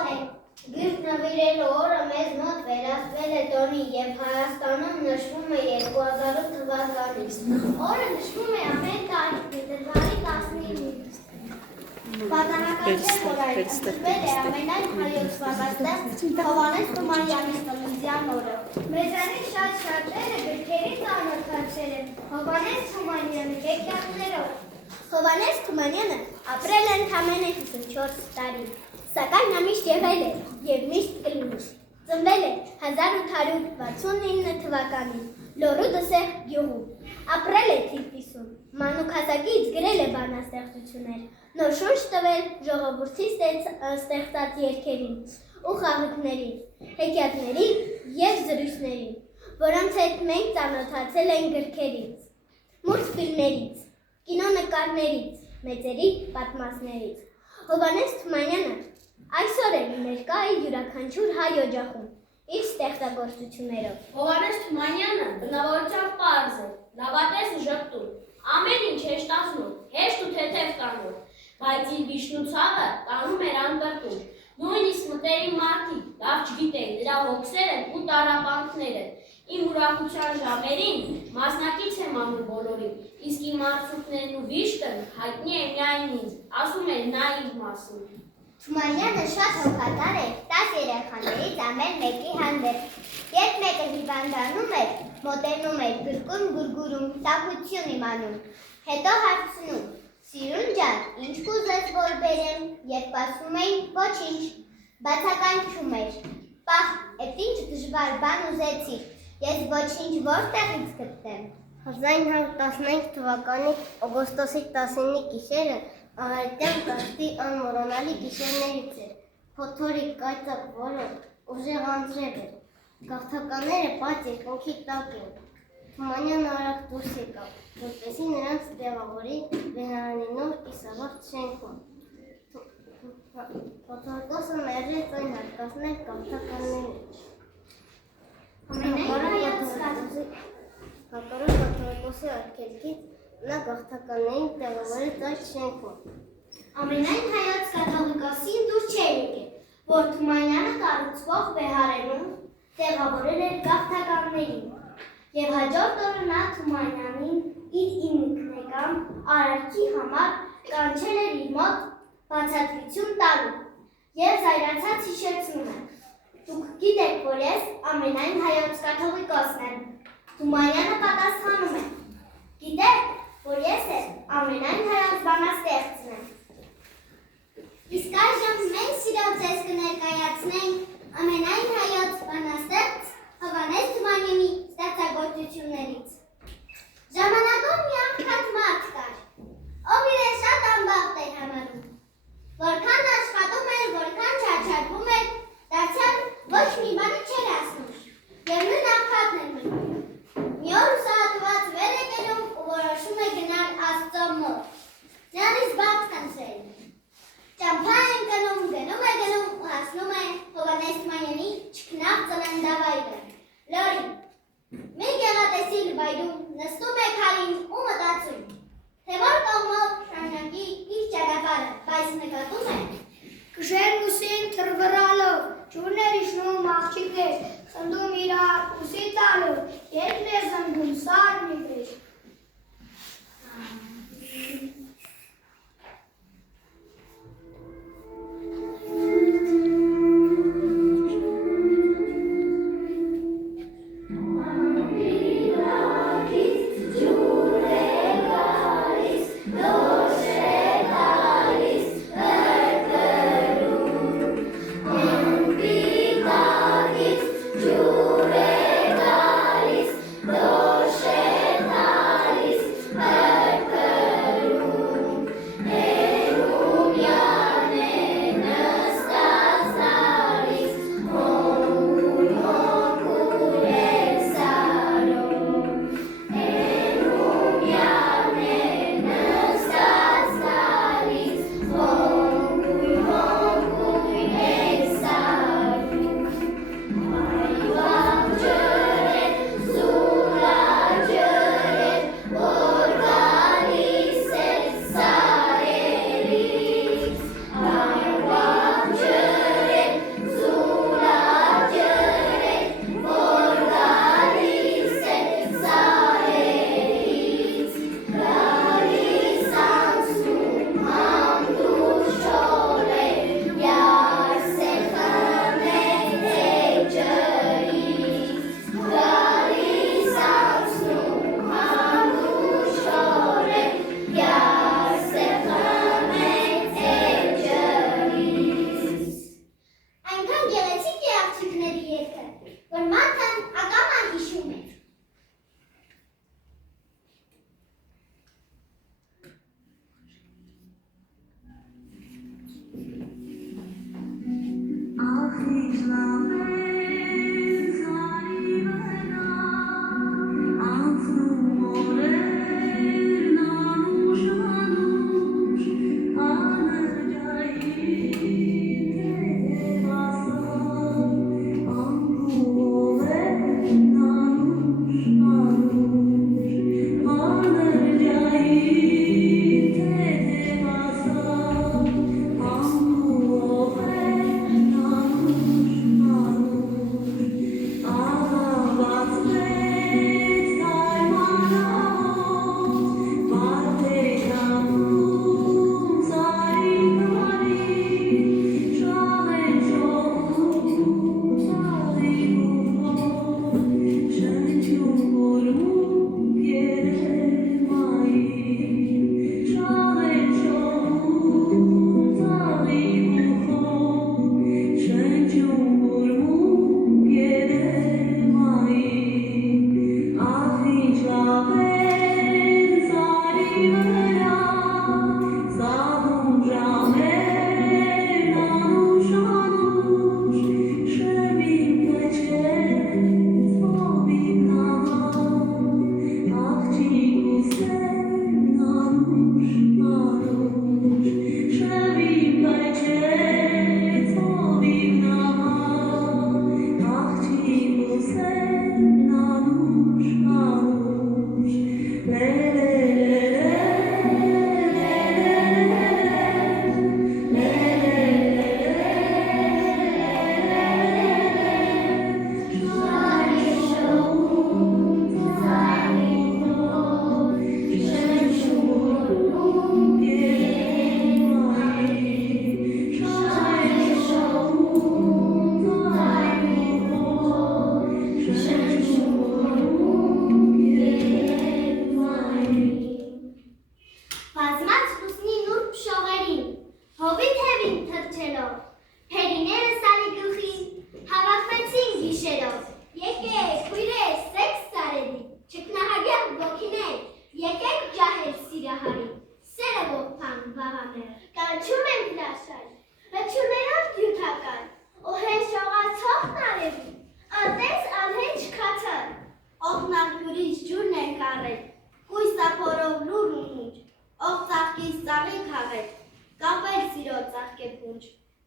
օրենք։ Գրք նվիրելու օրը մեզ մոտ վերածվել է տոնի և Հայաստանում նշվում է 2008 թվականից։ Օրը նշվում է ամեն տարի փետրվարի 19-ին։ Պատանականներ, որ այդ ընդրվել է ամենայն հայոց բանաստեղծ Հովհաննես Թումանյանի ծննդյան օրը։ Մեզանից շատերը գրքերի ծանոթացել են Հովհաննես Թումանյանի հեքիաթներով։ Հովհաննես Թումանյանը ապրել է ընդամենը 54 տարի, սակայն նա միշտ եղել է և միշտ կլինի։ Ծնվել է 1869 թվականին Լոռու Դսեղ գյուղում, ապրել է Թիֆլիսում, մանուկ հասակից գրել է բանաստեղծություններ, նոր շունչ տվել ժողովրդի ստեղծած երգերին ու խաղիկներին, հեքիաթներին և զրույցներին, որոնց հետ մենք ծանոթացել ենք գրքերից, մուլտֆիլմներից, կինոնկարներից, մեծերի պատմածներից։ Հովհաննես Թումանյանը այսօր էլ ներկա է յուրաքանչյուր հայ օջախում իր ստեղծագործություններով։ Հովհաննես Թումանյանը բնավորությամբ պարզ է, լավատես ու ժպտուն, ամեն ինչ հեշտացնում, հեշտ ու թեթև տանում, բայց իր վիշնուցավը տանում էր անտրտում։ Նույնիսկ մտերիմ մարդիկ լավ չգիտեն նրա հոգսերն ու տառապանքները։ Իմ ուրախության ժամերին մասնակից եմ անում բոլորին, իսկ իմ արցունքներն ու վիշտն հայտնի է միայն ինձ, ասում էր նա իր մասին։ Թումանյանը շատ հոգատար էր 10 երեխաներից ամեն մեկի հանդեպ։ Երբ մեկը հիվանդանում էր, մոտենում էր, գրկում գուրգուրում, տաքություն իմանում, հետո հարցնում. «Սիրուն ջան, ինչ կուզես որ բերեմ», երբ ասում էին «ոչինչ», բացականչում էր. «Պահ, էդ ինչ դժվար բան ուզեցիր, ես ոչինչ որտեղից գտնեմ»։ 1915 թվականի օգոստոսի 19-ի գիշերը Աղարատյան կաշտի անմոռանալի գիշերներից էր, փոթորիկ կայծակ որոտ, ուժեղ անձրև էր, գաղթականները բաց երկնքի տակ էին։ Թումանյանը արագ դուրս եկավ, որպեսզի նրանց տեղավորի Բեհարանի նոր կիսավախտ շենքում։ Փոթորկոսը մերժեց այն հատկացնել գաղթականներին։ Հակառակ փոթորկոսի արգելքից նա գաղթականներին տեղավորեց այդ շենքում։ Ամենայն հայոց կաթողիկոսին դուր չէր եկել, որ Թումանյանը կառուցվող Բեհարենում տեղավորել էր գաղթականներին, և հաջորդ օրը նա Թումանյանին իր ինքնական արարքի համար կանչել էր իր մոտ բացատրություն տալու և զայրացած հիշեցնում է. «Դուք գիտեք, որ ես ամենայն հայոց կաթողիկոսն եմ»։ Թումանյանը պատասխանում է. «Գիտեք, որ ես ամենայն հայոց բանաստեղծն եմ»։ Իսկ այժմ մենք սիրով ձեզ կներկայացնենք ամենայն հայոց բանաստեղծ Հովհաննես Թումանյանի ստեղծագործություններից։ Ժամանակում մի աղքատ մարդ կար, ով իրեն շատ անբախտ էր համարում։ Որքան աշխատում էր, որքան չարչարվում էր, դարձյալ ոչ մի բանի չէր ասնում, և նույն աղքատն էր մնում։ Մի օր ուսահատված վեր է կենում ու որոշում է գնալ Աստծո մոտ։ Նրանից բաց խնդրել։ Ճամփա են գնում է ու հասնում է Հովհաննես Թումանյանի չքնաղ ծննդավայրը՝ Լոռին։ Մի գեղատեսիլ վայրում նստում է քարին ու մտածում, թե որ կողմով շարունակի իր ճանապարհը, բայց նկատում է Կժեն ուսին թռվռալով, ջուրներ իջնում աղջիկներ, խնդում իրար ուսի տալով, երկն է զնգում սարն ի վեր։ Ջուրը գալիս, դոշ է տալիս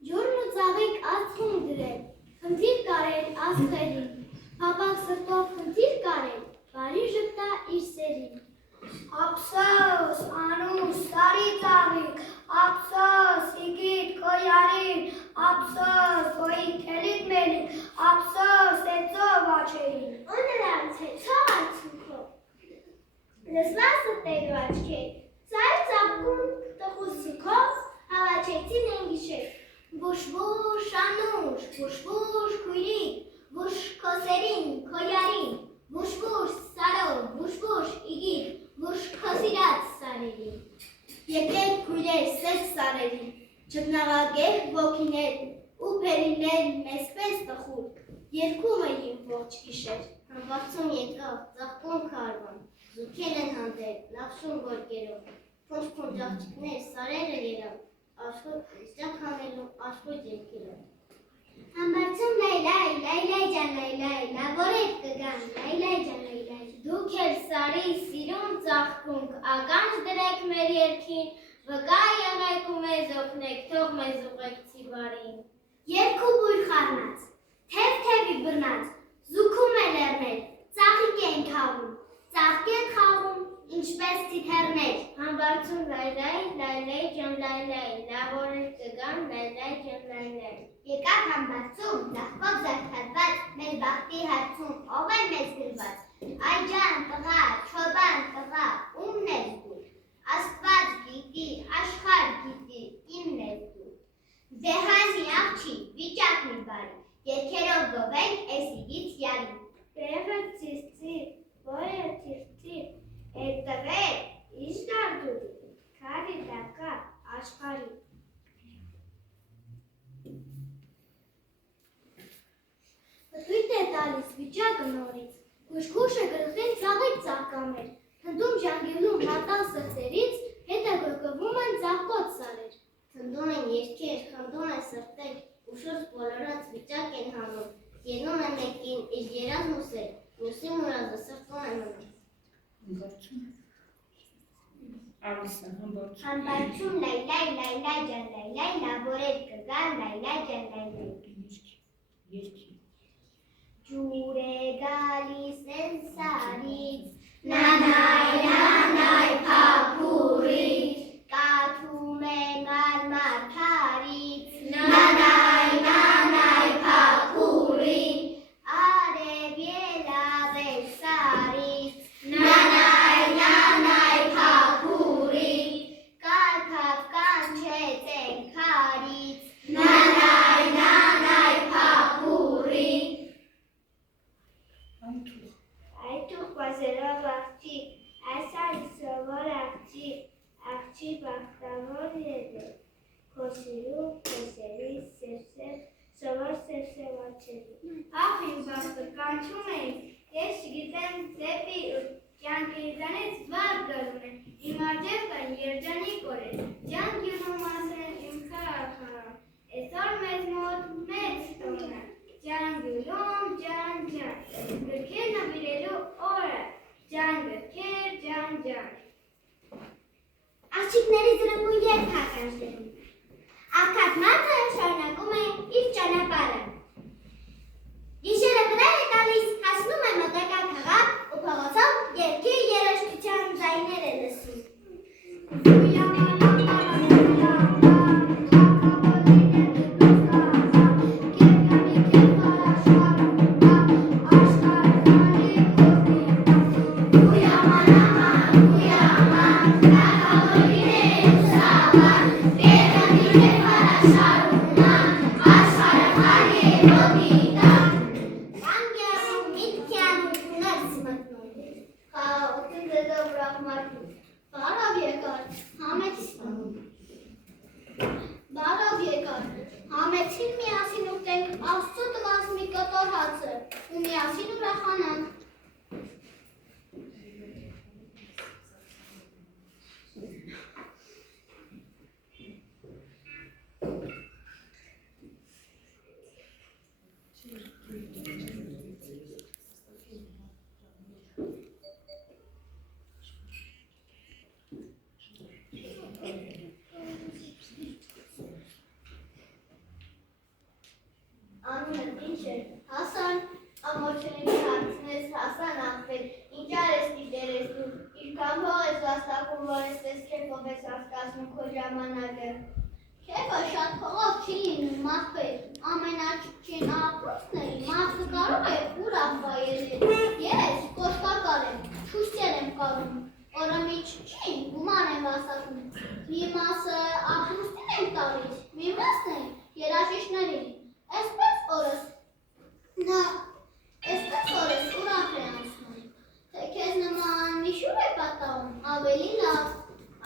Ջուրն ու ծաղիկ ածխում դրել, խնդիր կարել աստղերին, հապակ սրտով խնդիր կարել, բարի ժպտա իր սերին։ Ափսոս, անուս, տարի ծաղիկ, ափսոս, իգիտ կոյարին, ափսոս, կոյի կելիք մելիք, ափսոս, էծով աչերին։ Ու նրանց է ցող արդյունքով։ Լսվասը տերու աչքեր, ծայր ծաղկում տխուսիքով, հավաչեցին են գիշեր։ Բուշ-բուշ անուշ, բուշ-բուշ քույրիկ, բուշ քոսերին, քոյարին, բուշ-բուշ սարով, բուշ-բուշ իգիտ, բուշ քոսիրած սարերին։ Եկեք քույրեր սև սարերին, չգնաղագեղ ոգիներ ու փերիներ մեզպես տխուր, երկում էին ողջ գիշեր, հանվաղցում եկավ, ծաղկում քարվան, զուքել են հանդեպ, լավշում գորգերով, փունջ-փունջ աղջիկներ սարերը երավ, Աստակ հանելու աշխույտ երկիրը։ Համբարձում լայլայ, լայլայ ջան լայլայ, լավորեք կգան, լայլայ ջան լայլայ։ Դուք էլ սարի սիրուն ծաղկունք, ականջ դրեք մեր երկին, վկա եղեք ու մեզ օգնեք, թող մեզ ուղեկցի բարին։ Երկու բույր խառնած, թև-թևի բռնած, զուգում է լեռներ, ծաղիկ են քավում, ծաղկ են խաղում, ինչպես թիթեռներ, համբարձում լայլայ, լայլայ ջան լայլայ, լավորեք կգան, լայլայ ջան լայլայ։ Եկավ համբարձում, լախկով զարդարված, մեր բախտի հարցում, ով է մեզ գրված, այ ջան տղա, չոբան տղա, ումն ես դու, Աստված գիտի, աշխարհ գիտի, իմն ես դու։ Դեհանի աղջի, վիճակ մի բարի, երկերով գովենք էս իգից յարի։ Բեղը ծիծի, ոյը թիրթի, Էտվեր, ինչ դարդուրի, քարի դակա, աշխարի։ Պտույտ է տալիս վիճակը նորից, կուշկուշը գրխին ծաղիկ ծաղկամեր, թնդում ժանգելում հատան սրտերից, հետը գոգվում են ծաղկոտ սարեր։ Թնդում են երկեր, խնդում են սրտեր, ու շուրջ բոլորած վիճակ են հանում, ելնում են մեկին իր երազն ուսել, մյուսին մուրազը սրտում են մնում։ Համբարձում լայլայ, լայլայ ջան, լայլայ, լաբորետ կգան, լայլայ ջան, լայլայ։ Ջուր է գալիս են սարից, նանայ փափուրից, կաթում է մարմար քարից, նանայ փափուրին, արև ելավ է սարից, նանայ փափուրին, կարգավ կանչեց են քարից, նանայ փափուրին։ Այդուխ բազերով աղջի, այս ալիսավոր աղջի բախտավոր եղել, քոսիրու, քոսերի, սերսեր, սովոր սերսեր աչելի։ Ախ իմ բախտը կանչում էին, ես չգիտեմ ձեպի ու ճանկերիզանից վար գալուն են, իմ արջև կան երջանիկ օրեր, ջան գյունում ասեն իմ խարախանան, այսօր մեզ մոտ մեծ տոնը, ջան գյունում, ջան, գրքեր նվիրելու օրը, ջան գրքեր, ջան։ Աղջիկների զրնգուն երբ հականջներում, աղքատ մարդը շարունակում է իր ճանապարհը։ Գիշերը վրա է տալիս, հասնում է մոտակա քաղաք ու փողոցով երգի երաժշտության ձայներ է լսում։ Համեցին միասին ուտենք Աստծո տված մի կտոր հացը ու միասին ուրախանանք։ Անունդ ինչ է, Հասան, ամոչենի հարցնես, Հասան աղվել, ինչ արես դիտերես դու, իրքան հող ես վաստակում, որ ես տես քեփով ես ասկացնում քո ժամանակը։ Քեփը շատ հողով չի լինում, մախվեր, ամենաչին ապրուստների, մարդը կարող է ուրախ վայելել, ես կոշկակար եմ, շուշտեր եմ կարում, օրը միջին գուման եմ վաստակում, մի մասը ապրուստին եմ տալիս, մի մասն է երաժիշտներին, Այսպես օրս ուրախ է անցնում, թե քեզ նման մի շուր է պատահում, ավելի լավ,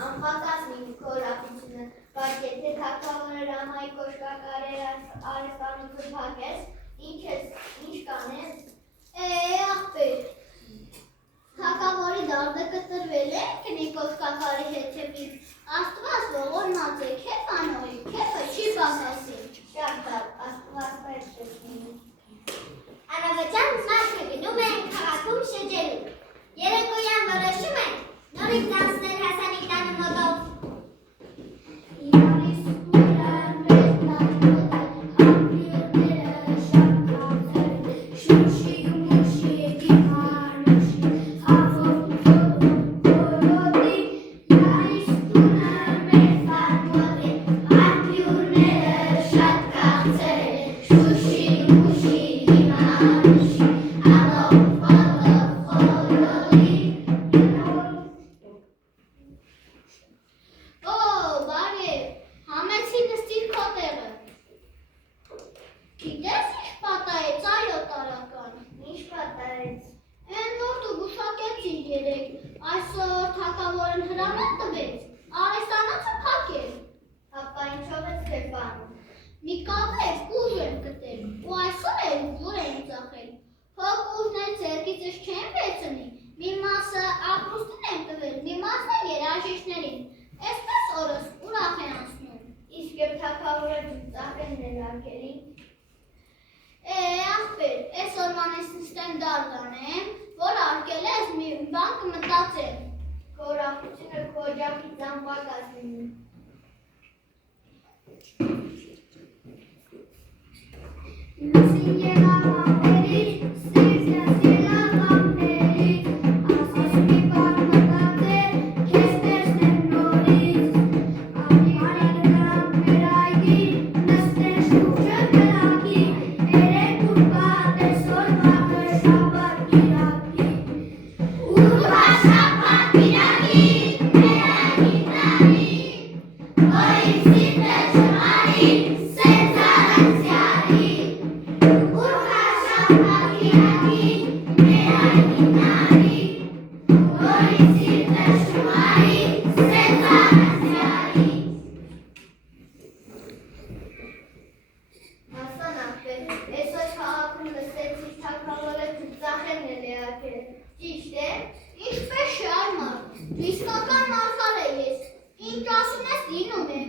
անպատաս մի քո ուրախությունը, բայց եթե թագավորը Ռամայի կոշկակարեր արեստանոցը փակես, ինչ կանես, աղբեր, թագավորի դարդը կտրվել է կնի կոշկակարի հետևից, Աստված ողորմած է, քեփ անողի, քեփը չի պակասի, Աստված պետք է լինի։ Անավճար մարդը գնում են քաղաքում շրջելու, երեկոյան որոշում են նորից դասներ Հասանի տանը մոտով։ այսօրմանից նստեմ դարձանեմ, որ արկել ես մի բան կմտածեմ։ Գորախությունը քո օջախի ծամպակած լինի։ Լուսին եղավ ամպերից, սիրտս եղավ ամպերից, ասես մի բան մտածել, քեզ տեսնեմ նորից։ Ալի գնանք մեր այգի, նստենք շուրջը կրակի, երեք ուր պատ այսօր վաղը շաբաթ կիրակի։ Ուրվա շաբաթ կիրակի, մեր այգին նարի, որ իմ սիրտը չմարի, սենց առանցյալի։ Ուրվա շաբաթ կիրակի, մեր այգին նարի, որ իմ սիրտը չմարի, սենց առանցյալի։ Հասան ախպեր, այսօր քաղաքում լսեցի թագավորը ծախերն է լեակել, ճիշտ է։ Ինչպես շարմար, իսկական մարխալ է ես, ինչ ասում ես լինում է։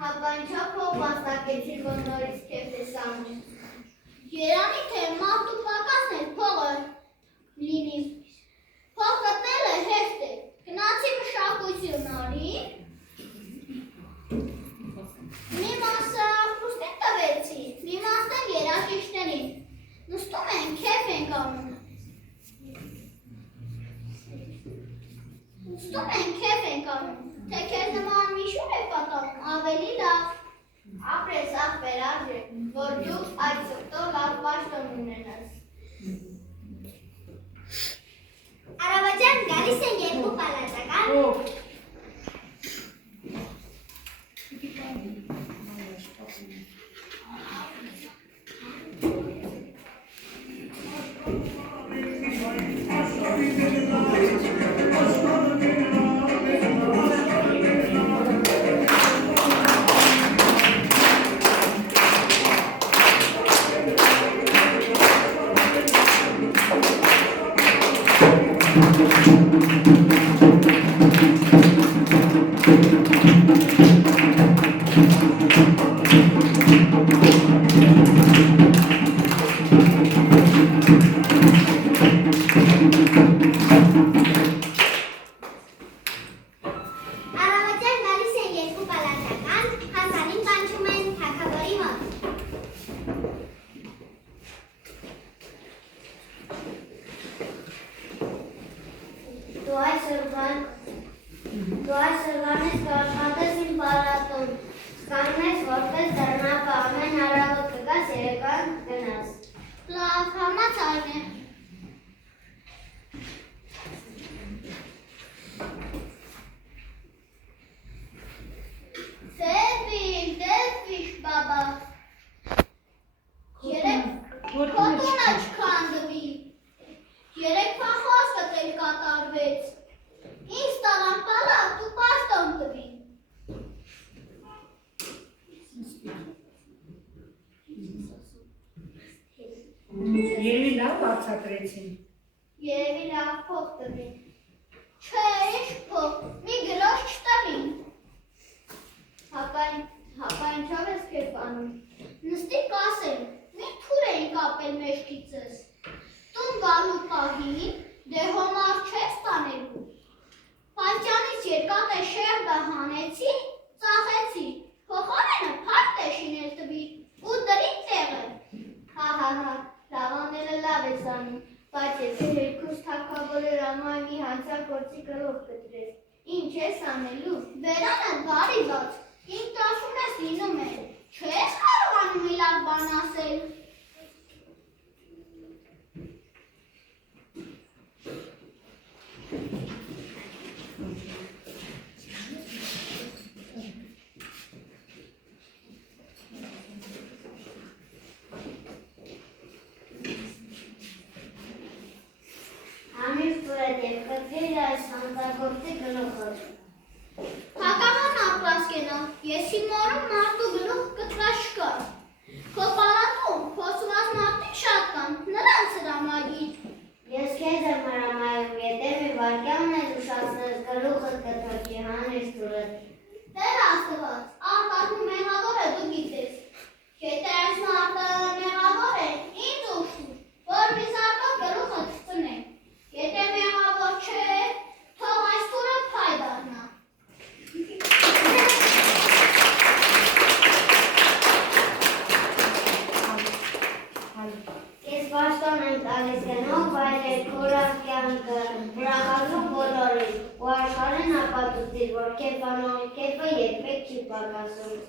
Հապանչա փող մասնակեցիր, որ նորից քեզ տեսանում։ Երանի թե մարդու պակասն է փողը լինի։ Փող գտնելը հեշտ է, գնացի մշակություն արի։ Մի մասը ապրուստին տվեցի, մի մասը երաժիշտներին։ Նստում են, քեֆ ենք անում։ Նստում են, քեֆ ենք անում, թե քեզ նման մի շուր է պատահում, ավելի լավ։ Ապրես ախպեր արժե, որ դու այդ սրտով լավ պաշտոն ունենաս։ Արավաճան գալիս են երկու պալատական։ Արավաճան գալիս են երկու պալատական, Հասանին կանչում են թագավորի մոտ։ Դու այսօրվան ես կաշխատես իմ պալատում, կանգնես որպես դռնապահ, ամեն առավոտ կգաս, երեկոյան կգնաս։ Լավ, համաձայն եմ։ Դեպիշ, բաբա։ Երեք կոտունը չքանդվի։ Երեք փախոստը տել կատարվեց։ Ինձ տարան պալատ ու պաշտոն տվի։ Երևի լավ արձակրեցին։ Երևի լավ փող տվի։ Չէ, ինչ փող, մի գրոշ չտվին։ Հապա ինչով ես քեզ անում։ Նստի կասեմ, մի թուր էին կապել մեջքիցս։ Տուն գալու պահին, դե հոմար չես տանելու։ Պատյանից երկատե շերբը հանեցի, ծախեցի, փոխարենը փարտ է շինել տվի, ու դրի տեղը։ Հա, լավանելը լավ ես անում, բայց եթե երկուս թագավորը Ռամայմի հանցագործի գրող կտրես, ինչ ես անելու, բերանը բարի բաց, ինչ ասում ես լինում է, չես կարողանում մի լավ բան ասել։ Հակաման ապրասկենա, ես իմ օրում մարդու գլուխ կտրաշ կար։ Քո պալատում խոսված մարդիկ շատ կան, նրանց հրամագիր։ Ես քեզ եմ հրամայում, եթե մի վարկյան ես ուշացնես գլուխդ կտրճի հանես դուրդ։ Տեր աստված, արտակում մեղավոր է դու գիտես։ Եթե այս մարդը մեղավոր է, ինձ ուշուր, որ գալիս գնով վայրեր քորավ կյանքը, ուրախանում բոլորին, ու աշխարհն ապացուցիր, որ կերպանողի կերպը երբեք չի պակասում։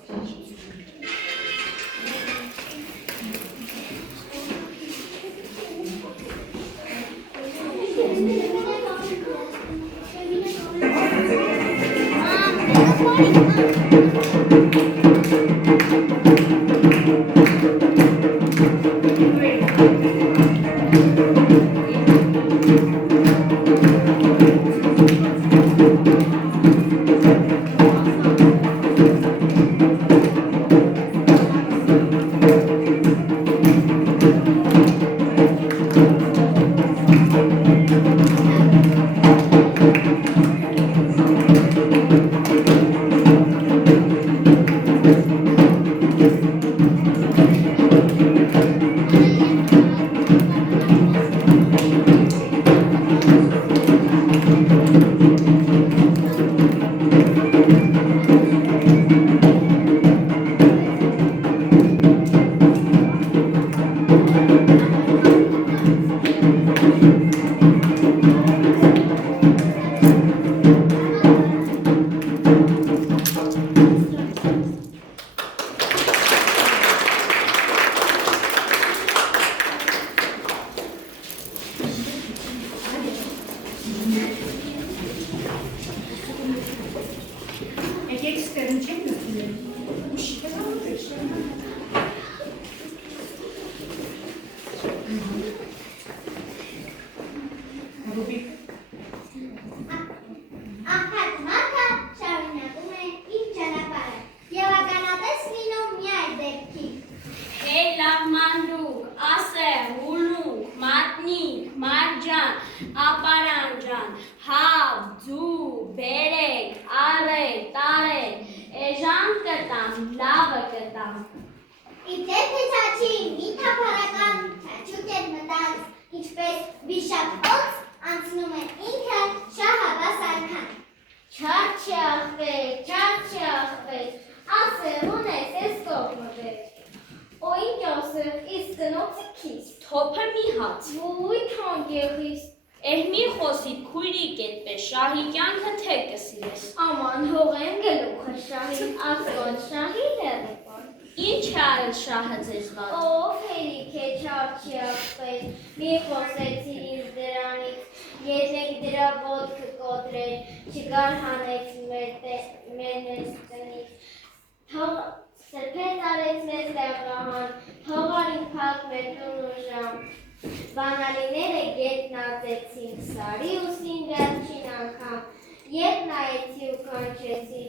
Եկեք ստերն չենք նստել։ Ուշ, Ռուբիկ։ Ահա մարդը շարունակում է իր ճանապարհը եւ ականատես լինում մի այլ դեպքի։ Հեյ լավ մանրուկ, ասեղ, հուլուկ, մատնիկ, մարջան, ապարանջան, հավ, ձու, բերեք, արեք, տարեք, էժան կտամ, լավը կտամ։ Իդեպ չաչին մի թափառական չաչուկ էր մտած, ինչպես վիշապոց անցնում է ինքը Շահաբաս արքան։ Չարչախվեք, ասեղ ունես ես կողմվեք։ Օին ասեղ, իսկ կնոցի քիս։ Թոփը մի հաց։ Ոույ թանկեղիս։ Էհմի խոսի քույրիկ այդպես շահի կյանքը թե կսիրես։ Աման հողեն գլուխը շահի, ասկոտ շահի հերրպան։ Ինչ է արել շահը ձեզ վատ։ Ով հերիք է չարչախվեց, մի խոսեցի ինձ դրանից, ետեք դրա ոտքը կոտրել, չգար հանեց մերնես տնից, սրպեց արեց մեզ տեղահան, հողարին պակ մեր տուն ու ժամ, բանալիները ետ նածեցին, սարի ուսին վերջին անգամ, ետ նայեցի ու կանչեցի,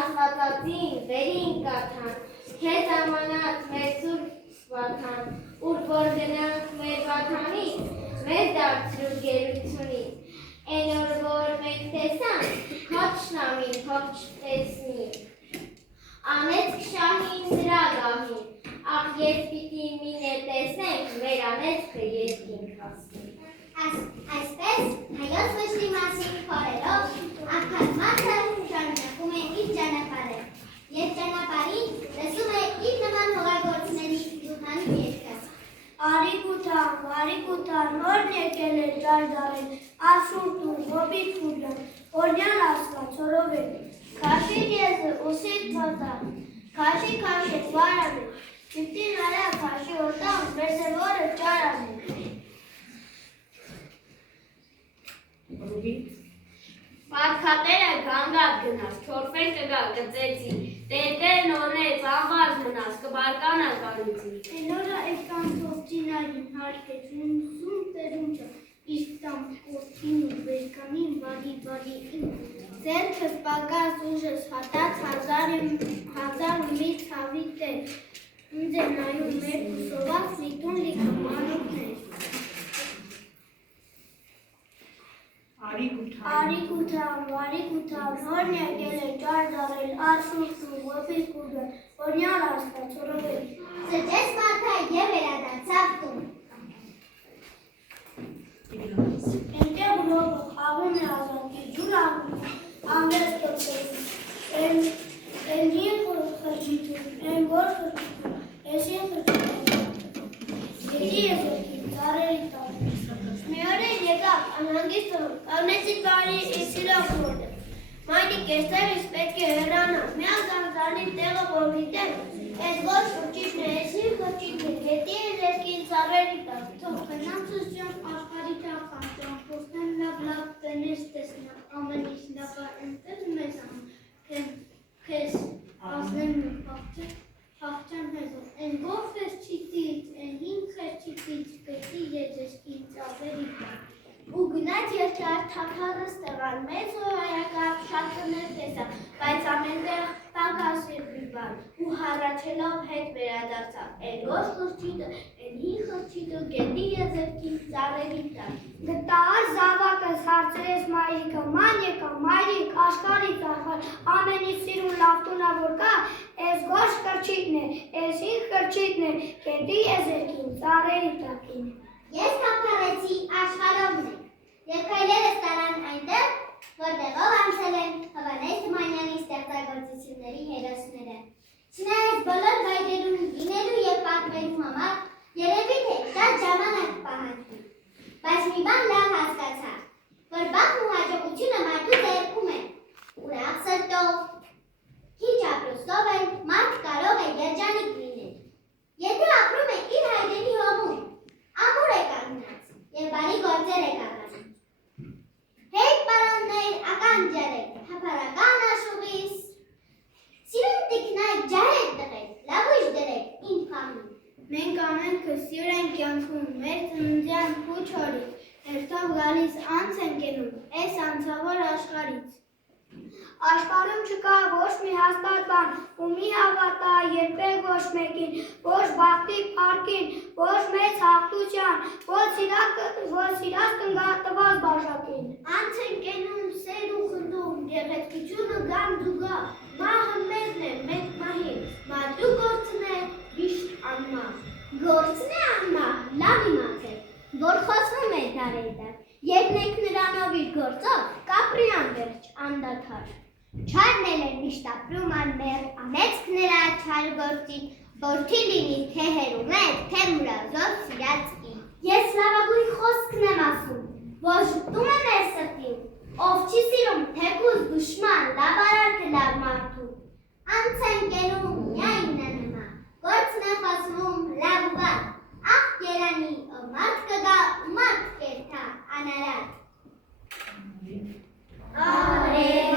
ասվածածին վերին կաթան, Քեզ ամանած մեր սուրբ վաթան, ուր որ գնանք մեր վաթանից, մեզ դարձրու գերությունից, են օր որ մենք տեսանք, հաչնամին հոչ տեսնի, անեց շահին դրա գահին, աղ ես պիտի մինե տեսնենք, մեր անեցքը երկինք հասնի։ Այսպես, հայոց վշտի մասին խորելով, աղքան մարդը շարունակում է իր ճանապարհը։ Եվ ճանապարհին լսում է իր նման հողագործների զուտանի երգը։ Արիկուտան, որն եկել է դարդարել, ասուրտու, հոբի փուլը, օրնյան ասկա, ծորովել։ Քաշի եզը, ուսիտ պատան, քաշի վարանը, ճիպտին արա քաշի ոտան, բերձևորը ճարանը։ Ռուբիկ։ Պատքատերը գանգատ գնաց, քորֆեն կգա կծեցի, տերտեր նորնեց, աղված մնաց, կբարկանա կարուծի։ Էլորա էկան թողջինային հարկեց, ունսում տերունչը, իստամ կորդին ու վերկանին բալի Ձերքս պակաս ուժս հատած հազար ու մի ցավի տեր, ինձ է նայում մեր ուսովակ լիտուն լիքը մանուկներ։ Արիկուտան, որն եկել է դարդարել, ասուրտու, հոբի փուլը, օրնյան ասկա, ծորովել։ Սրճեց մարդը և վերադարձավ տուն։ Ենտեղ լովը խաղում է ազատի, ջուր ամվես կրծել, են խրճիտում, են գոր խրճիտում, ես են խրճիտում, ետի է խրճիտում, ծարերի տալ։ Անհանգիստ կանգնեցի բարի իսիրով որտե։ Մայնիկ կեստերից պետք է հեռանա, միակ զանձանի տեղը որ գիտեմ, ես ոչ խրճիչն է, ես իր խրճիչն է, հետի է զերքին ծառերի տակ, թող խնամ սուսյոն աշխարի ճախանջան, խոսնեմ լավ տնես տեսնա, ամեն ինչ լավա ընտեղ մեզ ամ, կեզ ասնեմ հաղճան հեզով, են գով խերջիտից, են հին խերջիտից, պետի եզերքին ծառերի տակ, ու գնաց երկար թափառս տղան, մեծ հոյակապ շատ կներ տեսա, բայց ամենտեղ տակասիր բիբան, ու հառաչելով հետ վերադարձավ, են գոշ խրճիտը, են հին խրճիտը, գետի եզերքին ծառերի տակ։ Գտար զավակս հարցրեց մայրիկը, ման եկա, մայրիկ, աշխարհից աշխարհ, ամեն ինչ սիրուն լավ տունա որ կա, ես գոշ խրճիթն է, ես հին խրճիթն է, գետի եզերքին ծառերի տակին։ Ես թափառեցի աշխարհովն է, և քայլերս տարան այնտեղ, որտեղով անցել են Հովհաննես Թումանյանի ստեղծագործությունների հերոսները։ Չնայած բոլոր վայրերում լինելու և պատմելու համար երևի թե շատ ժամանակ պահանջվի, բայց մի բան լավ հասկացա, որ բախտն ու հաջողությունը մարդու ձեռքում են, ուրախ սրտով, քիչ ապրուստով են, մարդ կարող է երջանիկ լինել, եթե ապրում է իր հայրենի հողում, ամուր է կանգնած և բարի գործեր է կատարում։ Հետ պարաններ, ական ջարեք, թափառական աշխուղիս, սիրուն տիկնայք ջարեք տղեք, լավույժ դրեք, ինձ խամին։ Մենք ամենքը սյուր ենք կյանքում, մեր ծննդյան փուչ հորից, հերթով գալիս անց ենք ենում, էս անցավոր աշխարից։ Աշխարհում չկա ոչ մի հաստատ բան, ու մի հավատա երբեք ոչ մեկին, ոչ բախտի փառքին, ոչ մեծ հաղթության, ոչ սիրած տնգատված բաժակին։ Անց ենք ենում սեր ու խնդում, գեղեցկությունը գանձ ու գա, մահը մերն է, մեկ մահին, մարդու գործն է վիշտ անմահ։ Գործն է անմահ, լավ իմացեք, որ խոսվում է դարերի դար, եկնեք նրանով իր գործով, կապրի անվերջ, անդադար։ Չարնել են միշտ ապրում անմեղ, ամեցք նրա չար գործին, որդի լինի թե հերումետ, թե մուրազով սիրած կին։ Ես լավագույն խոսքն եմ ասում, որ ժպտում է մեր սրտին, ով չի սիրում թեկուզ դուշման, լավ արարքը լավ մարդու։ Անց են կենում միայն ննմա, գործն է խոսվում լավ ու վատ, աղ երանի, ով մարդ կգա ու մարդ կերթա, անարատ։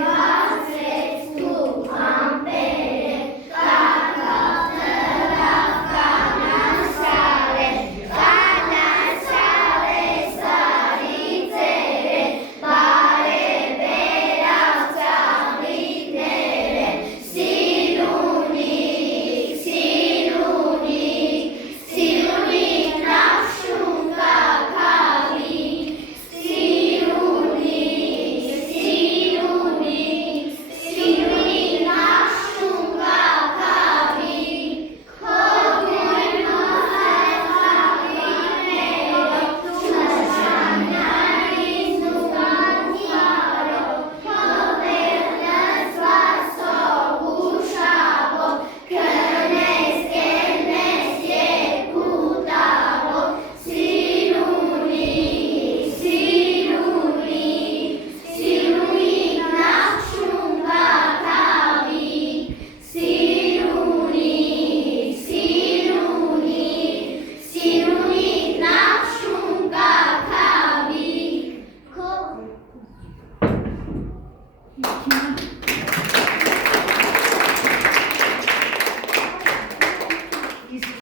Արևացեց դու ամպեր, կակավ տրավ կանասար է, կանասար է սարի ծեր է, բարեբերավ ծաղիկներ է, սիրունիկ, սիրունիկ, սիրունիկ նախշում կակավիկ, Thank you.